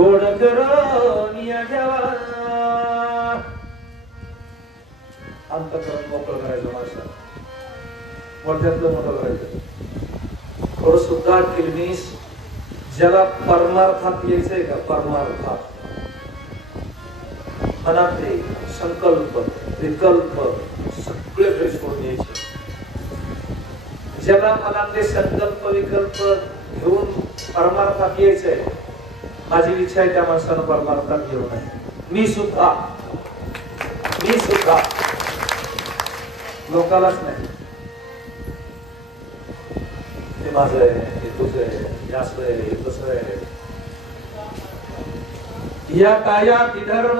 गोड करोनिया घ्यावा अंतःकरण मोकळं करायचं माणसाला मोठ्यातलं मोठं करायचं थोडं सुद्धा किलमिस ज्याला परमार्थात यायचंय का परमार्थात मनातले संकल्प विकल्प सगळे फ्रेश होऊन यायचे ज्याला मनातले संकल्प विकल्प घेऊन परमार्थात यायचंय माझी इच्छा आहे त्या माणसानं परमार्थात घेऊ नये मी सुद्धा लोकालाच नाही ते माझं आहे हे तुझं आहे हे असं आहे हे तसं आहे या काया धर्म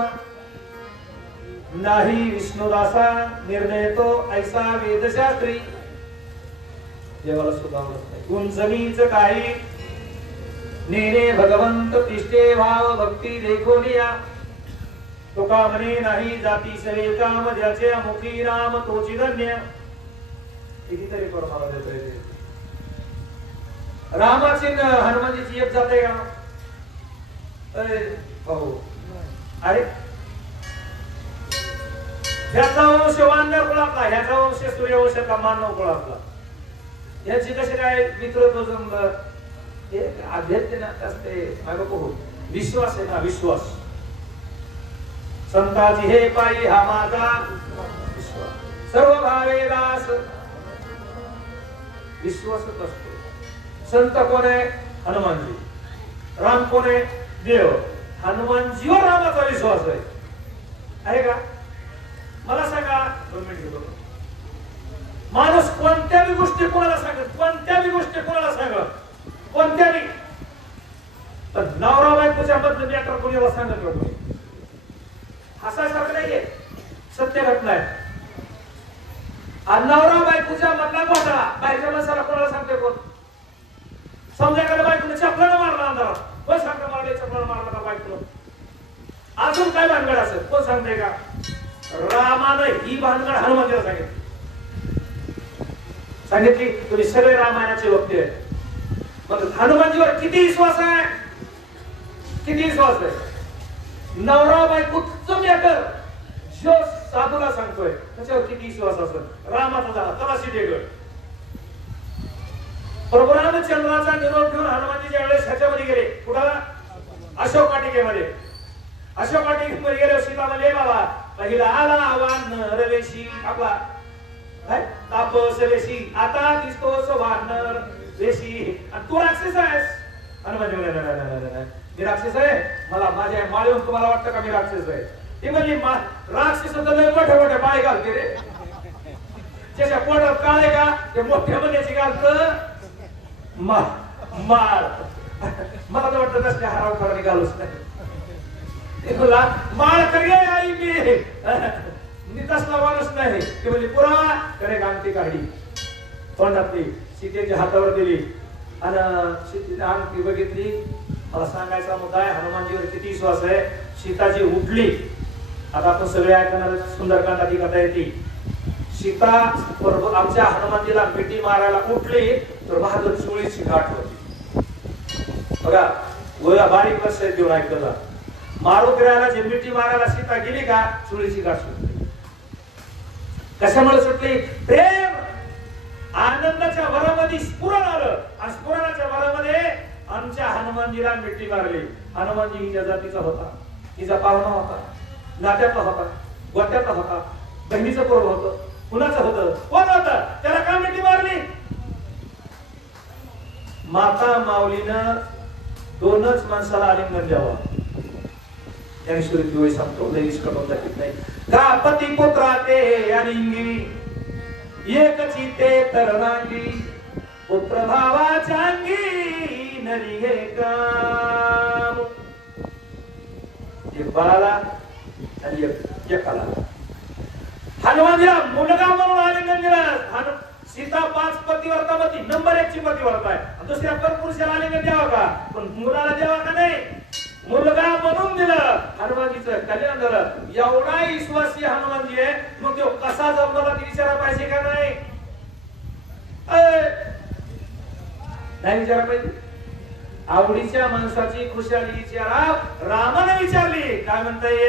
नाही विष्णुदासा निर्णय तो ऐसा वेदशास्त्री देवाला सुद्धा आवडत नाही गुंजनीच काही नेने भगवंत तिष्ठे भाव भक्ती देखोनिया तुका म्हणे नाही जाती सवे काम ज्याचे मुखी राम तोची धन्य कितीतरी परमाला देतोय रामाची हनुमानजीची एक जाते का भाऊ अरे ह्याचा वंश वानर कुळातला ह्याचा वंश सूर्यवंशातला मानव कुळातला याची कसे काय मित्रत्व जमलं हे अध्यात्म असते विश्वास आहे ना विश्वास संताची हे पायी हा माझा विश्वास सर्व भावे दास विश्वासच असतो संत कोण आहे हनुमानजी राम कोण आहे देव हनुमानजीवर रामाचा विश्वास आहे का मला सांगा 2 मिनिट घेतो माणूस कोणत्याही गोष्टी कोणाला सांगत कोणत्याही गोष्टी कोणाला सांगत कोणत्याही पण नवरा बायकोच्या मधलं मॅटर कोणाला सांगत नाही हसायसारखं नाहीये सत्य घटना आहे नवरा बायकोच्या मधला घोटाळा बायच्या माणसाला कोणाला सांगते कोण समजा एखाद्या बायकोने चपलानं मारला अंधारात कोण सांगतं मारले चपलानं मारला का बायकोनं अजून काय भानगड असेल कोण सांगते का रामानं ही भानगड हनुमंतीला सांगितली तुम्ही सगळे रामायणाचे वक्ते आहे मग हनुमानजीवर किती विश्वास आहे किती विश्वास आहे नवरा बायकोचं मॅटर जो साधूला सांगतोय त्याच्यावर किती विश्वास असेल रामाचा झाला तलाशी डेगड बरोबर चंद्राचा निरोप घेऊन हनुमानजी ज्या वेळेस ह्याच्यामध्ये गेले कुठं अशोक वाटिकेमध्ये अशोक वाटिकेमध्ये गेले सीता म्हणले बाबा पहिला आला वानर वेशी आपला तापस वेशी आता दिसतोस वानर वेशी आणि तू राक्षस आहेस हनुमानजी म्हणाले मी राक्षस आहे मला माझ्या माळेहून तुम्हाला वाटतं का मी राक्षस आहे ती म्हणली राक्षस तर लय मोठे मोठे पाय घालते रे ज्याच्या पोटात काळे का ते मोठ्या मण्याची घालत माळ मला तर वाटतं तसल्या हराव कराने घालूच नाही तुला माळ करी आई मी तसला माणूस नाही ते म्हणजे पुरा करे अंगठी काढली तोंडातली सीतेच्या हातावर दिली आणि सीतेने अंगठी बघितली मला सांगायचा मुद्दा आहे हनुमानजीवर किती विश्वास आहे सीताजी उठली आता आपण सगळे ऐकणार सुंदरकांडाची कथा येते सीता बरोबर आमच्या हनुमानजीला मिठी मारायला उठली तर महादेव चोळीची गाठ होती बघा गोळा बारीक लक्ष देऊन ऐकलं मारू फिरायला जे मिठी मारायला सीता गेली का चोळीची गाठ सुटली कशामुळे सुटली प्रेम आनंदाच्या वरामध्ये स्फुरण आलं आणि स्फुरणाच्या वरामध्ये आमच्या हनुमानजीला मिठी मारली हनुमानजी हिच्या जातीचा होता हिचा पाहुणा होता नात्यातला होता गोत्यातला होता बहिणीचं पोरग होतं कुणाचं होतं कोण होतं त्याला का मिठी मारली माता माऊलीनं दोनच माणसाला आलिंगन द्यावा ज्ञानेश्वरी दिवस सांगतो लईच कडून दाखवत नाही का पती पुत्रा ते अलिंगी एकची ते तरणांगी पुत्र भावाच्या अंगी नरी हे काम एक बाळाला आणि एकाला हनुमानजीला मुलगा म्हणून आलिंगन दिलं सीता 5 पतिव्रतामध्ये नंबर 1 ची पतिव्रता आहे दुसऱ्या परपुरुषाला आलिंगन द्यावा का पण मुलाला द्यावा का नाही मुलगा म्हणून दिलं हनुमानजीचं कल्याण झालं एवढा विश्वासी हनुमानजी आहे मग तो कसा जन्मला ती विचारा पाहिजे का नाही नाही विचारा पाहिजे आवडीच्या माणसाची खुशाली विचारा रामाने विचारली. काय म्हणता ये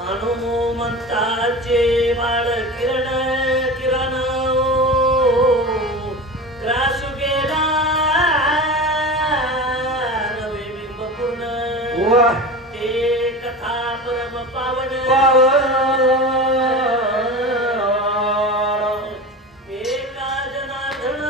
हनुमंताचे बाळ किरण किरण ग्रासू गेला नवे बिंब पूर्ण ते कथा परम पावन एका जनार्दन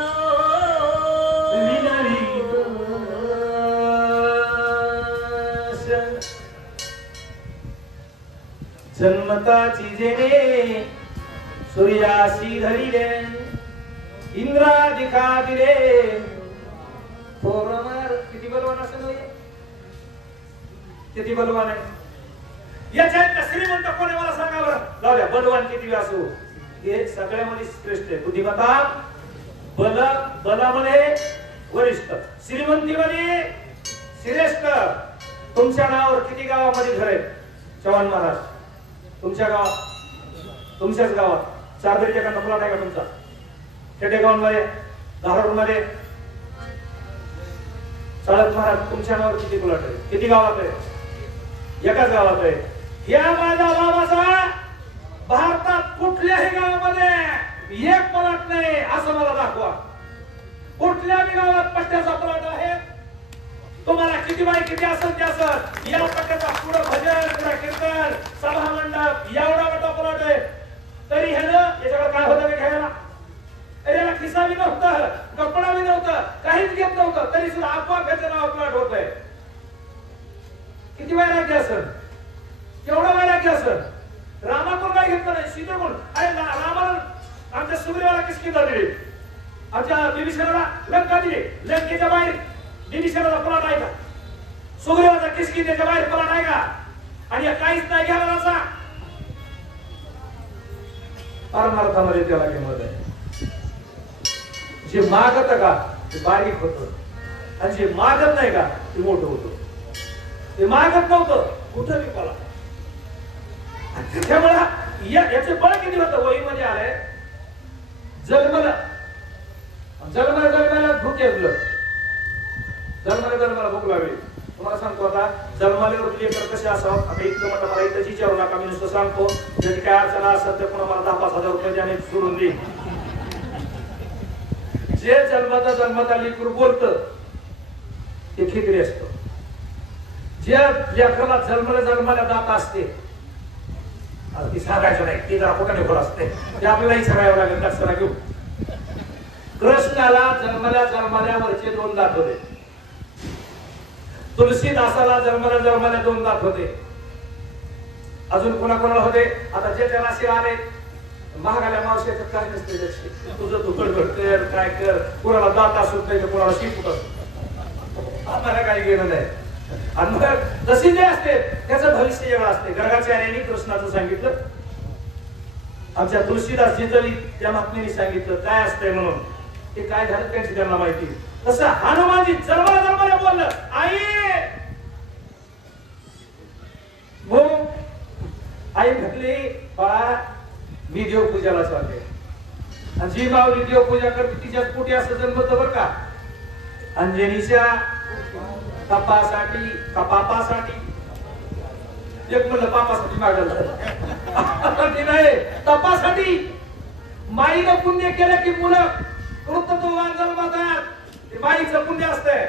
जन्मताची जेणे सूर्याशी धरिले इंद्रादिका दिले थोरमर किती बलवान असेल किती बलवान आहे याच्यात श्रीमंत कोणी मला सांगा बरं जाऊ द्या बलवान किती असो हे सगळ्यामध्ये श्रेष्ठ आहे बुद्धिमत्ता बलामध्ये वरिष्ठ श्रीमंतीमध्ये श्रेष्ठ तुमच्या नावावर किती गावामध्ये घर आहेत चव्हाण महाराज तुमच्या गावात तुमच्याच गावात 4 दरीच्या कांदा प्लॉट आहे का तुमचा खेडेगावांमध्ये धाराडमध्ये चाळक महाराज तुमच्या नावावर किती प्लॉट आहे किती गावात आहे एकाच गावात आहे या माझ्या बाबाचा भारतात कुठल्याही गावामध्ये एक प्लॉट नाही असं मला दाखवा कुठल्याही गावात पट्ट्याचा प्लॉट आहे तुम्हाला किती बाई किती असेल ते असेल या पट्ट्याचा पुढं भजन पुढं कीर्तन सभा मंडप एवढा मोठा प्लॉट आहे तरी हे ना याच्याकडे काय होतं घ्यायला याला खिसा बी नव्हता कपडा बी नव्हता काहीच घेत नव्हतं तरी सुद्धा आपोआप ह्याचं नाव प्लॉट होत आहे किती वैराग्य असेल केवढं वैराग्य असेल रामाकडून काय घेतलं नाही सीतेकडून अरे रामाला आमच्या सुग्रीवाला किसकिंदा दिली आमच्या विभीषणाला लंका दिली लंकेच्या बाहेर विभीषणाला प्लॉट आहे का सुग्रीवाचा किसकिंद्याच्या बाहेर प्लॉट आहे का आणि काहीच नाही घ्यायला असा परमार्थामध्ये त्याला किंमत आहे जे मागत का ते बारीक होत आणि जे मागत नाही का ते मोठं होतं ते मागत नव्हतं कुठं विकाला त्यामुळे याचे बळ किती होतं वहीमध्ये आलंय जन्मला भूक येतलं जन्माला भूक लागली तुम्हाला सांगतो आता जन्माल्यावर लेकर कसे असावं आता इतकं म्हटलं मला इथं विचारू नका मी नुसतं सांगतो ज्याची काय अडचण असेल तर पुन्हा मला 10-5 हजार रुपये त्याने सोडून देईल जे जन्माता लेकर बोलत ते खिकडी असत जे लेकराला जन्माला दात असते ती सांगायचं नाही ती जरा कुठे निघून असते ते आपल्यालाही सांगावं लागेल लक्षाला घेऊ कृष्णाला जन्मल्यावरचे 2 दात होते तुलसीदासाला जन्मल्या 2 दात होते अजून कोणाकोणाला होते आता जे राशीला आले महागाल्या मावशीचं काय नसते तुझं तू गडबड कर काय कर कोणाला दात असत नाही तर कोणाला शिकत असत आम्हाला काही घेणं नाही आणि मग जशी जे असते त्याचं भविष्य वेगळं असते गर्गाचार्यांनी कृष्णाचं सांगितलं आमच्या तुलसीदास जिजली त्या महात्म्याने सांगितलं काय असतंय म्हणून ते काय झालं त्यांची त्यांना माहिती तसं हनुमानजी जन्माला बोललं आई आई म्हटली बाळा मी देवपूजाला चालले आणि जी माऊली देवपूजा करते तिच्याच पोटी असं जन्मत बर का अंजनीच्या पापासाठी एक म्हणलं पापासाठी मागलं नाही तपासाठी माईनं पुण्य केलं की मुलं कृतत्ववान जन्मतात ते माईचं पुण्य असतंय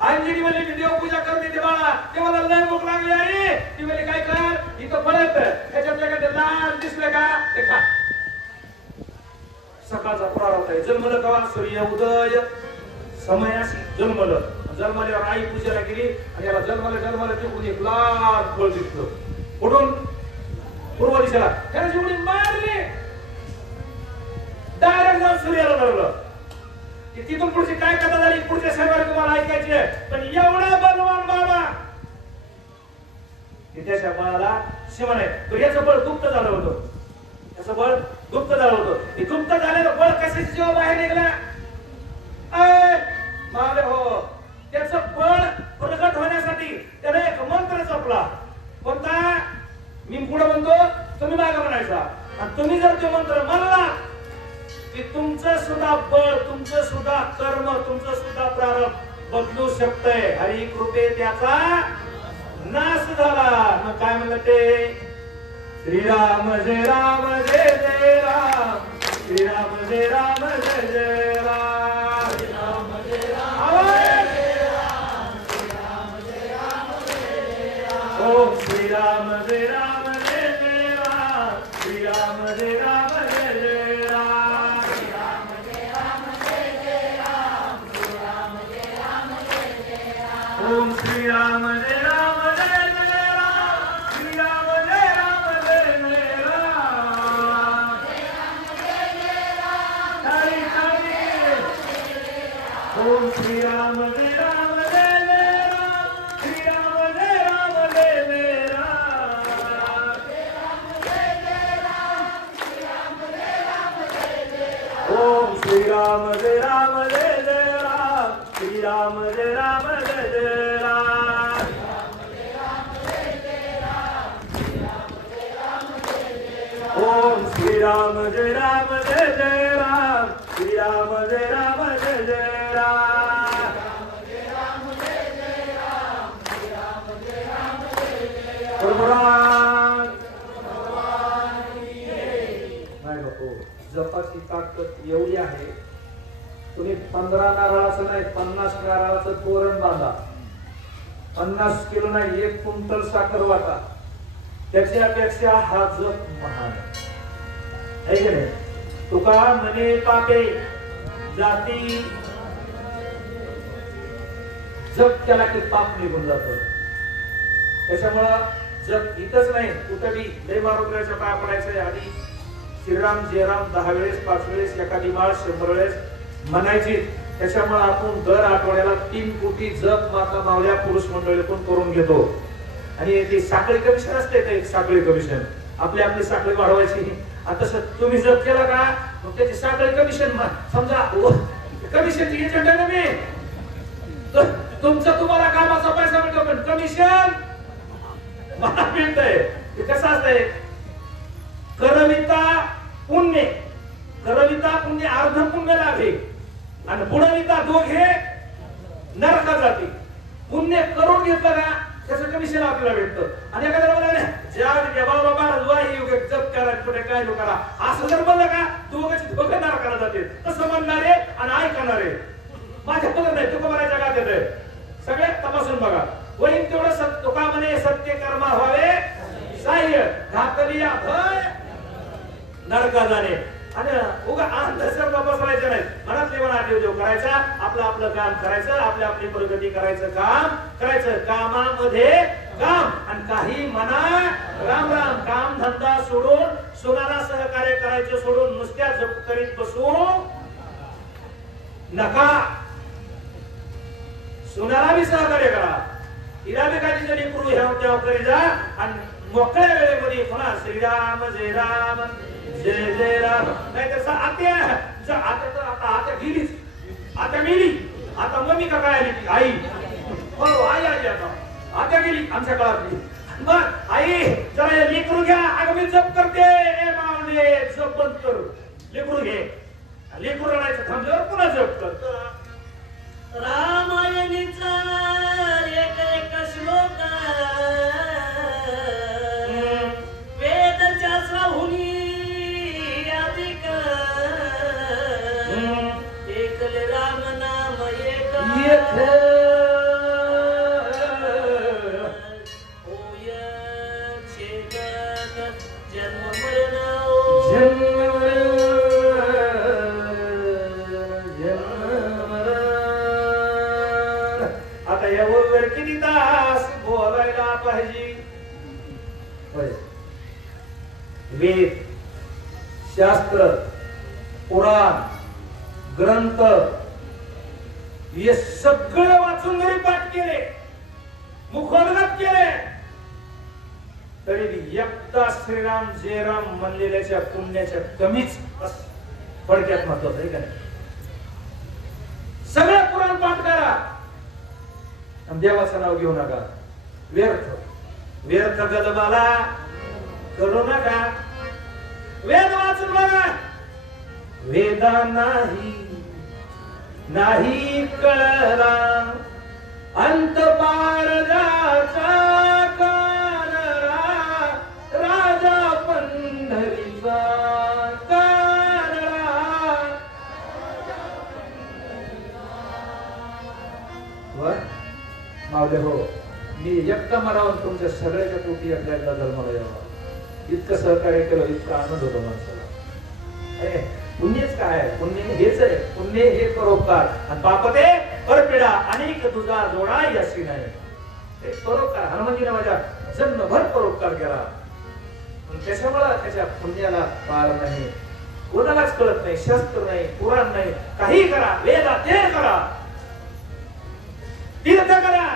अंजनी म्हणली मी देवपूजा करते ते बाळा ते मला लय भूक लागली आहे ती म्हणली काय कर इथं पडत त्याच्यातल्या लाल दिसलं का ते खा सकाळचा प्रारंभ आहे जन्मलं कवा सूर्य उदय समयाशी जन्मल्यावर आई पूजेला गेली आणि याला जन्मला तिकडून एक लाल फळ दिसलं कुठून पूर्व दिशेला त्याला जेवढी मारली डायरेक्ट जाऊन सूर्याला धरलं तिथून पुढची काय कथा झाली पुढच्या शनिवारी तुम्हाला ऐकायची आहे पण एवढा बलवान बाबा त्याच्या बाळाला शिवण आहे तो याचं बळ गुप्त झालं होतं त्याचं बळ गुप्त झालं होतं हे गुप्त झालेलं बळ कशाची जेव्हा बाहेर निघला माले हो त्याचं बळ प्रगट होण्यासाठी त्याने एक मंत्र जपला कोणता मी पुढे म्हणतो तुम्ही मागे म्हणायचा आणि तुम्ही जर तो मंत्र म्हणला की तुमचं सुद्धा बळ, तुमचं सुद्धा कर्म, तुमचं सुद्धा प्रारब्ध बदलू शकतंय. हरी कृपे त्याचा नाश झाला. मग काय म्हणलं ते? श्रीराम जय राम जय जय राम, श्रीराम जय राम जय जय राम, श्रीराम जय राम जय राम, श्रीराम जय राम जय राम. ओम श्रीराम जय राम जय जय राम, श्रीराम जय राम जय जय राम, श्रीराम जय राम जय जय राम, श्रीराम जय राम जय जय राम. ओम श्रीराम जय राम जय जय राम, श्रीराम जय राम जय जय राम, श्रीराम जय जय राम. हरी हरी. ओम श्रीराम जय राम जय जय राम, श्रीराम जय राम जय जय राम, श्रीराम जय जय राम, श्रीराम जय राम जय जय राम. ओम श्रीराम जय राम जय जय राम, श्रीराम जय राम जय जय राम, श्रीराम जय राम जय जय राम, श्रीराम जय राम जय जय राम. ओम श्रीराम जय राम जय जय राम, श्रीराम जय राम जय जय राम, श्रीराम जय राम जय जय राम, श्रीराम जय राम जय जय राम. भगवान नाही नको. जपाची ताकद एवढी आहे, तुम्ही 15 नारळाचं नाही 50 नारळाचं तोरण बांधा, 50 किलो नाही 1 क्विंटल साखर वाटा, त्याच्यापेक्षा हा जप महान आहे की नाही? तुका म्हणे पापे जाती, जप केला की पाप निघून जातो. त्याच्यामुळं जप इथंच नाही, कुठं बी लय मारुद्राच्या पाया पडायचं. आधी श्रीराम जयराम 10 वेळेस 5 वेळेस एखादी माळ 100 वेळेस म्हणायची. त्याच्यामुळे आपण दर आठवड्याला 3 कोटी जप माता मावल्या पुरुष मंडळीतून करून घेतो. आणि ते साखळी कमिशन असते, ते साखळी कमिशन आपली आपली साखळी वाढवायची. आता तुम्ही जप केला का मग त्याची साखळी कमिशन समजा कमिशनची एजंट आहे ना मी, तुमचं तुम्हाला कामाचा पैसा मिळतो पण कमिशन मला मिळतंय. ते कसं असतंय? करविता पुण्य, करविता पुण्य अर्ध पुण्य लाभे आणि बुडविता दोघे नरका जाते. पुण्य करून घेतलं ना त्याचं कमिशन आपल्याला भेटतं. आणि एखाद्याला म्हणाले ज्या बाबा जप करा कुठे काय करा असं जर म्हणलं का दोघं नरकाला जाते. तसं म्हणणारे आणि ऐकणारे माझ्या पदर नाही, तुका मला जगात येत सगळ्यात तपासून बघा. वहीन तेवढं तुका म्हणे सत्य कर्मा व्हावे साह्य, घातलिया भय नरका जाणे. आणि उगा अंधश्रद्धा बसवायचं नाही, मनातले मनात देव करायचा, आपलं आपलं काम करायचं, आपली आपली प्रगती करायचं, काम करायचं, कामामध्ये काम. आणि काही म्हणा राम राम, काम धंदा सोडून सुनाला सहकार्य करायचं सोडून नुसत्या जप करीत बसू नका. सुनाला बी सहकार्य करा, तिला बी काही जरी करू ह्या करी जा. आणि मोकळ्या वेळेमध्ये पुन्हा श्रीराम जय राम जय जय राम. नाहीतर आता गेलीच, आता गेली, आता मम्मी का काय आली ती आई, हो आई आली, आता गेली आमच्या काळातली. मग आई जरा लेकरू घ्या, अगं मी जप करते, मावले जप बंद कर, लेकरू घे. लेकरू रडायचं थांबल्यावर पुन्हा जप कर. रामायणीचा एक एक श्लोक वेदच्या श्रावणी अधिक एकले राम नाम एक होय छेदत जन्म मरण आता यावर किती तास बोलायला पाहिजे. वेद शास्त्र पुराण ग्रंथ हे सगळं वाचून जरी पाठ केले, मुखोद्गत केले, तरी एकदा श्रीराम जयराम म्हणलेल्याच्या पुण्याच्या कमीच थोडक्यात महत्वाचं आहे का नाही? सगळं पुराण पाठ करा आणि देवाचं नाव घेऊ नका. व्यर्थ व्यर्थ गलबाला करू नका. वेद वाचून बघा, वेदा नाही नाही कळला अंत पारजाचा कानडा राजा पंढरीचा कानडा. मावले हो, मी एकटा मरावून तुमच्या सगळ्याच्या पोटी एकदा जन्माला यावा इतकं सहकार्य केलं, इतका आनंद होतो माणसाला. पुण्यच काय आहे? पुण्य हेच आहे. पुण्य हे परोपकार आणि पाप ते परपिडा अनेक तुझा जोडा याशी नाही. हे परोपकार हनुमानजीने माझ्या जन्मभर परोपकार केला, त्याच्यामुळे त्याच्या पुण्याला पार नाही. कोणालाच कळत नाही, शास्त्र नाही, पुराण नाही, काही करा, वेद अध्ययन करा, तीर्थ करा,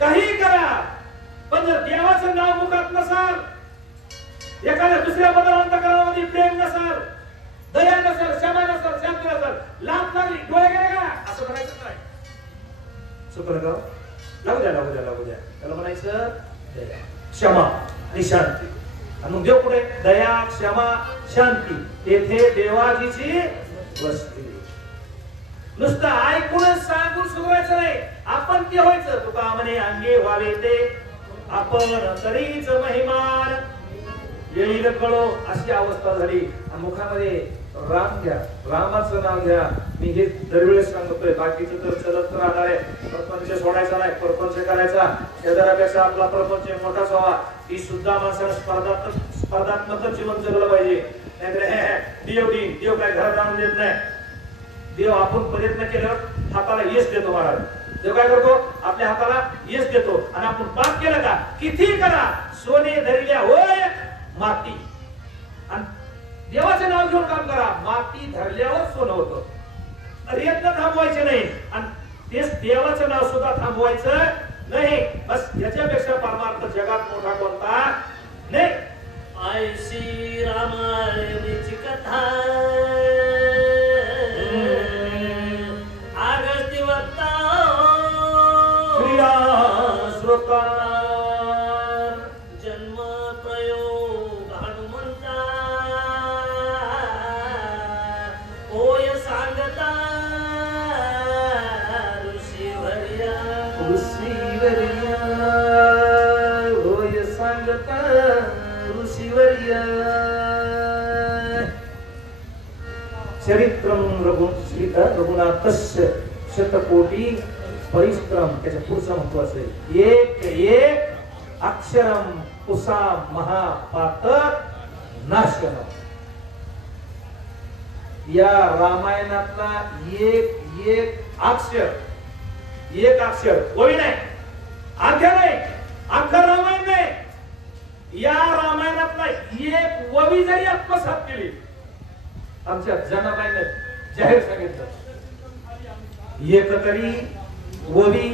काही करा, पण जर देवाचं नाव मुखात नसाल, एखाद्या दुसऱ्या अंतःकरणामध्ये प्रेम नसाल, दया नसेल, क्षमा नसेल, शांती नसेल, लाभ लागली डोळे गेले का असं म्हणायचं नाही. चुकलं का? लागू द्या लागू द्या लागू द्या, त्याला म्हणायचं दया क्षमा आणि शांती. आणि मग देव कुठे? दया क्षमा शांती, तेथे देवाजीची वस्ती. नुसतं ऐकूनच सांगून सुधारायचं नाही, आपण ते व्हायचं. तुका म्हणे अंगे व्हावे ते आपण तरीच महिमान येईल कळो, अशी अवस्था झाली. आणि मुखामध्ये राम घ्या, रामाचं नाव घ्या. मी हे दरवेळेस सांगतोय, बाकीचं तर चलत राहणार आहे. प्रपंच सोडायचा नाही, प्रपंच करायचा. शेजारापेक्षा आपला प्रपंच मोठाच व्हावा, ही सुद्धा माणसानं स्पर्धात्मक जीवन जगलं पाहिजे. नाहीतर देव काय घरात आणून देत नाही. देव आपण प्रयत्न केल्यावर हाताला यश देतो महाराज. देव काय करतो? आपल्या हाताला यश देतो. आणि आपण पाप केलं का किती करा, सोने धरल्या होय माती. आणि देवाचं नाव घेऊन काम करा, माती धरल्यावर सोनं होतं. प्रयत्न थांबवायचे नाही, आणि तेच देवाचं नाव सुद्धा थांबवायचं नाही. बस याच्यापेक्षा परमार्थ जगात मोठा कोणता नाही. ऐशी रामायणाची कथा आगस्ती वक्ता प्रिया श्रोता जन्म प्रयोग हनुमंता होय सांगता ऋषीवर्या होय सांगता ऋषीवर्या. चरित्रम रघुनाथस्य शतकोटी परिश्रम. त्याच्या पुढचं महत्वाचं आहे, एक एक अक्षरम पुसा महापातक नाशनम. या रामायणातला एक एक अक्षर, एक अक्षर ओळी नाही, आख्या नाही, अख्खा रामायण नाही, या रामायणातला एक ववी जरी आत्मसात केली, आमच्या जनाबाईने जाहीर सांगितलं, एक तरी ववी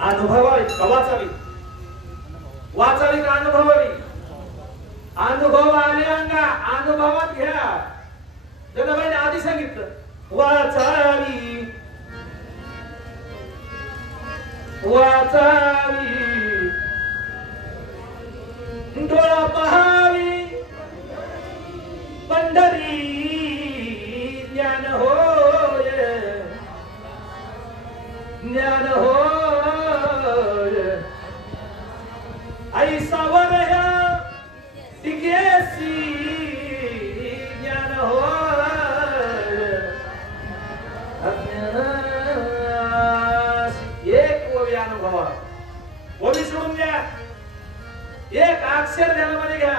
अनुभवावी का वाचावी, वाचावी का अनुभवावी. अनुभव आले अंगा, अनुभवात घ्या. जनाबाईने आधी सांगितलं वाचावी वाचावी, डोळा पहावी पंढरी ज्ञान होय, ज्ञान होय. ऐसावर ह्या टिकेसी ज्ञान होय. एक ओवी अनुभवा, ओवी सोडून द्या, एक अक्षर ध्यानामध्ये घ्या.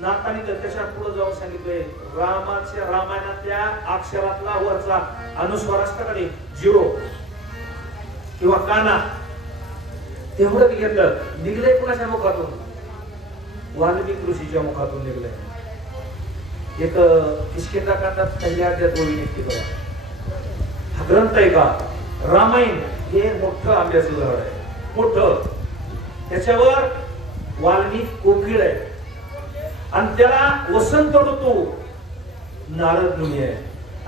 नाथांनी तर त्याच्या पुढे जाऊन सांगितलंय, रामाच्या रामायणातल्या अक्षरातला वरचा अनुस्वार असता का झिरो किंवा काना, तेवढं घेतलं. निघलंय कुणाच्या मुखातून? वाल्मिक ऋषीच्या मुखातून निघलंय. एक किष्किंधाकांडात पहिल्या अध्यायात ओळी निघते बघा. हा ग्रंथ आहे का रामायण, हे मोठं आंब्याचं झाड आहे, मोठं. त्याच्यावर वाल्मिक कोकिळ आहे, आणि त्याला वसंत ऋतू नारद मुनी आहे.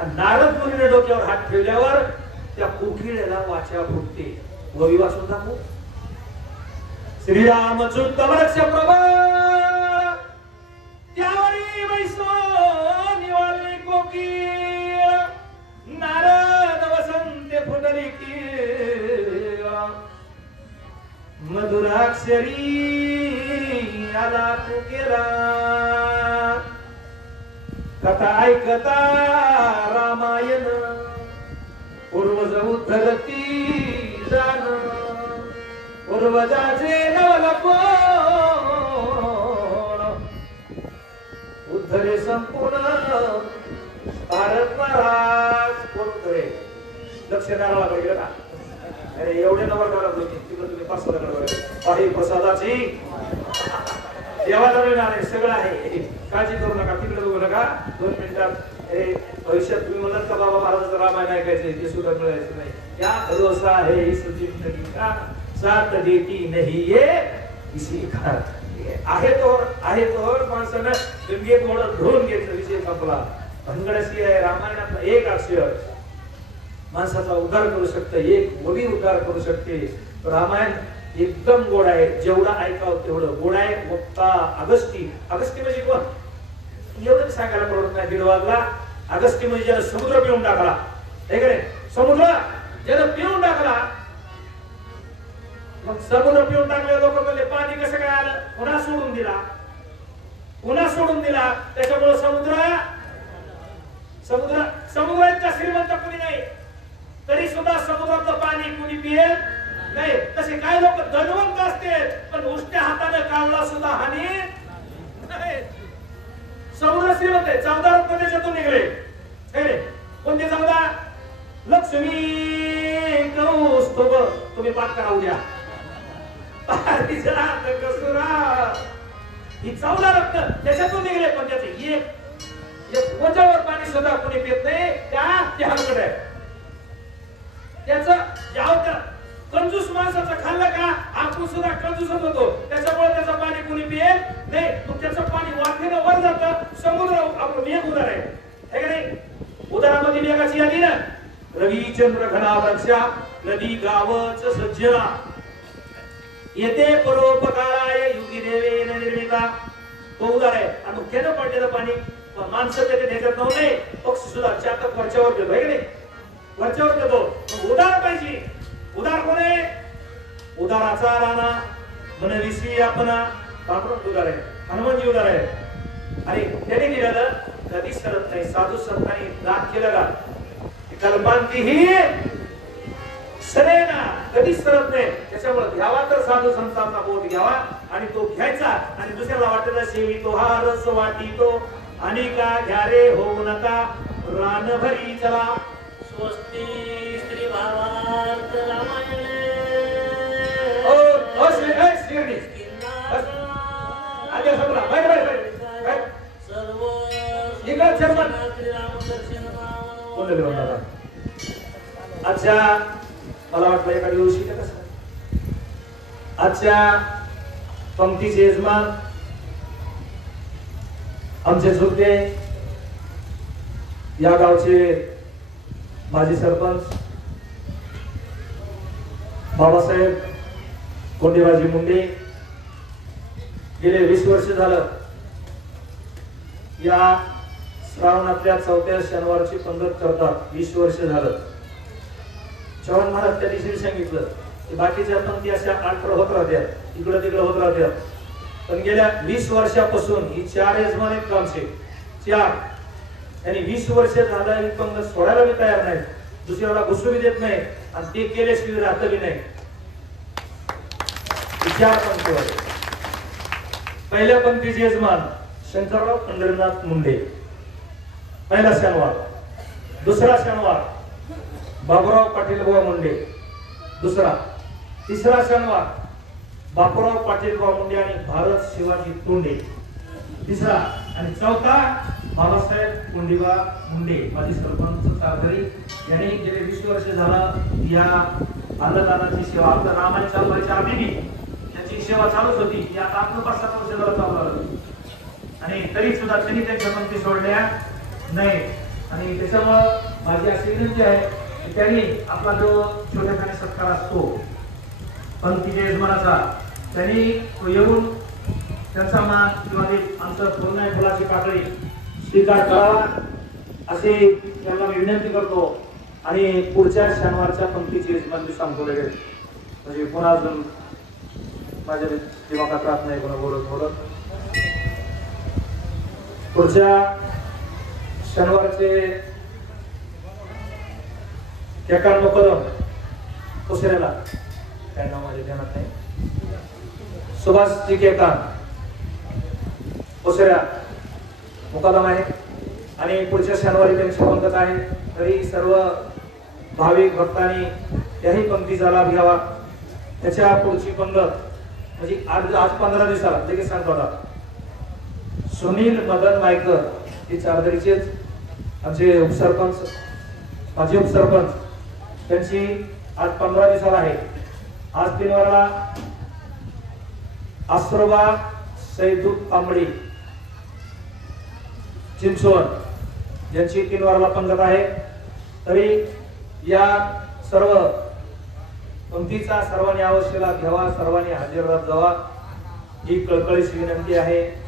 आणि नारद मुनीने डोक्यावर हात ठेवल्यावर त्या कोकिळेला वाचा फुटते. ववी वाचून दाखवू. श्रीराम चुत्तम रक्ष प्रभा त्यावरी वैष्णव कथा ऐकता रामायण पूर्वज उद्धरती जाण पूर्वजाचे नवलपण उद्धरे संपूर्ण भारत महाराज कोण उद्धरे लक्ष नारायणला गेलं का अरे एवढे नवर करा तिकडे तुम्ही पाही प्रसादाची देवाला सगळं आहे काळजी करू नका तिकडे बघू नका 2 मिनिटात भविष्यात तुम्ही म्हणत का बाबा महाराजांचं रामायण ऐकायचं ते सुद्धा मिळायचं नाही क्या भरोसा है इस जिंदगी का साथ देती नहीं ये किसी का आहे तो माणसानं गंगेत मोडत धुवून घेतलं विषय संपला भंगडशी आहे रामायणातला एक अक्षर माणसाचा उद्धार करू शकते एक ओवी उद्धार करू शकते रामायण एकदम गोड आहे जेवढा ऐकावं तेवढं गोड आहे वक्ता अगस्ती म्हणजे कोण एवढं सांगायला परवडत नाही 1:30 वाजला अगस्ती म्हणजे ज्याला समुद्र पिऊन टाकला हे का नाही समुद्र ज्याला पिऊन टाकला मग समुद्र पिऊन टाकले लोक म्हणले पाणी कसं काय आलं पुन्हा सोडून दिला त्याच्यामुळे समुद्र इतका श्रीमंत कुणी नाही तरी सुद्धा समुद्रातलं पाणी कुणी पिएल नाही तसे काय लोक धनवंत असते पण उष्ट्या हाताने कावळा सुद्धा हानी नाही समुद्र श्रीमंत आहे 14 रत्न त्याच्यातून निघले कोणते 14 लक्ष्मी कौस्तुभ तुम्ही पाठ करा उद्या ही 14 रत्न त्याच्यातून निघले पण त्याचे एक वजावर पाणी सुद्धा कोणी पित नाही त्या हलकट आहे त्याचं ज्या कंजूस माणसाचं खाल्लं का आपण सुद्धा कंजूसच होतो त्याच्यामुळे त्याचं पाणी कोणी पिएल नाही मग त्याचं पाणी वाफेनं वर जातं समुद्र आपलं मेघ उदार आहे का नाही उदारामध्ये मेघाची यादी ना रवी चंद्र घनावृक्षा नदी गावच सज्जना येते परोपकाराय युगी देवेन निर्मिता तो उदार आहे आणि मग त्यानं पडलेलं पाणी माणसं त्याच्या ह्याच्यात नव्हते पक्षी सुद्धा चातक वरच्यावर देतो आहे का नाही वरच्यावर देतो उदार पाहिजे उदार कोण आहे उदाराचा राणा मनविसी आपणा पांडुरंग उदार आहे हनुमानजी उदार आहे आणि त्याने दिलेलं कधी सरत नाही साधू संतांनी दान केलं का कल्पांतीही सरेना कधीच सरत नाही त्याच्यामुळे घ्यावा तर साधू संतांचा बोध घ्यावा आणि तो घ्यायचा आणि दुसऱ्याला वाटत सेवी तो हा रस वाटी तो आणि का घ्या रे होऊ नका रान भरी चला स्वस्ती श्री भावार्थ रामायणे श्री आगे समरा बाय सर्व इकडे चर्मन बोलले होणार अच्छा मला वाटलं एका दिवशी कसं आजच्या पंक्तीचे यजमान आमचे चुलते या गावचे माजी सरपंच बाबासाहेब कोंडेबाजी मुंडे गेले 20 वर्ष झालं या श्रावणातल्या 4थ्या शनिवारची पंगत करतात 20 वर्ष झालं चव्हाण महाराज त्या दिवशी सांगितलं की बाकीच्या पंक्ती अशा अल्टर होत राहत्या इकडं तिकडं होत राहत्या पण गेल्या 20 वर्षापासून ही 4 यजमान आहेत कामचे 4 यांनी 20 वर्ष झालं ही पंगत सोडायला बी तयार नाही दुसऱ्याला घुसू बी देत नाही आणि ते केल्याशिवाय राहत बी नाही 4 पंक्तीवर पहिल्या पंक्तीचे यजमान शंकरराव पंढरीनाथ मुंडे पहिला शनिवार दुसरा शनिवार बाबूराव पाटील बुवा मुंडे दुसरा तिसरा शनिवार बापूराव पाटील बुवा मुंडे आणि भारत शिवाजी तोंडे तिसरा आणि चौथा बाबासाहेब कोंडीबा मुंडे माजी सरपंच कारभारी यांनी गेले 20 वर्ष झालं या अन्नदानाची सेवा आपलं रामायण चालू व्हायच्या आधी त्याची सेवा चालूच होती ती आता आपलं 5-7 वर्ष झालं चालू झालं आणि तरी सुद्धा त्यांनी त्यांच्या पंक्ती सोडल्या नाही आणि त्याच्यामुळं माझी अशी विनंती आहे की त्यांनी आपला जो छोट्याखाने सत्कार असतो पंक्तीच्या यजमानाचा त्यांनी तो येऊन त्यांचा मान किंवा आमचं पूर्ण फुलाची पाकळी स्वीकार करावा असे त्यांना मी विनंती करतो आणि पुढच्या शनिवारच्या पंक्तीची यजमान मी सांगतो लगेच म्हणजे पुन्हा अजून माझ्या दिमागात राहत नाही कोणा बोलत पुढच्या शनिवारचे केकान मुकदम पुसरेला काय नाव माझ्या ध्यानात नाही, सुभाषजी केकान पुसऱ्या मुकादम आहे आणि पुढच्या शनिवारी त्यांची पंगत आहे. तरी सर्व भाविक भक्तांनी त्याही पंक्तीचा लाभ घ्यावा. त्याच्या पुढची पंगत म्हणजे आज 15 दिवसाला लगेच सांगतो आता, सुनील मदन मायकर हे चारदरीचेच आमचे उपसरपंच, माजी उपसरपंच, त्यांची आज 15 दिवसाला आहे. आज 3 वारला आसरोबा सैदू तांबडी चिंचवड यांची 3 वारला पंगत आहे. तरी या सर्व पंक्तीचा सर्वांनी अवश्य लाभ घ्यावा, सर्वांनी हजर राहत जावा ही कळकळीची विनंती आहे.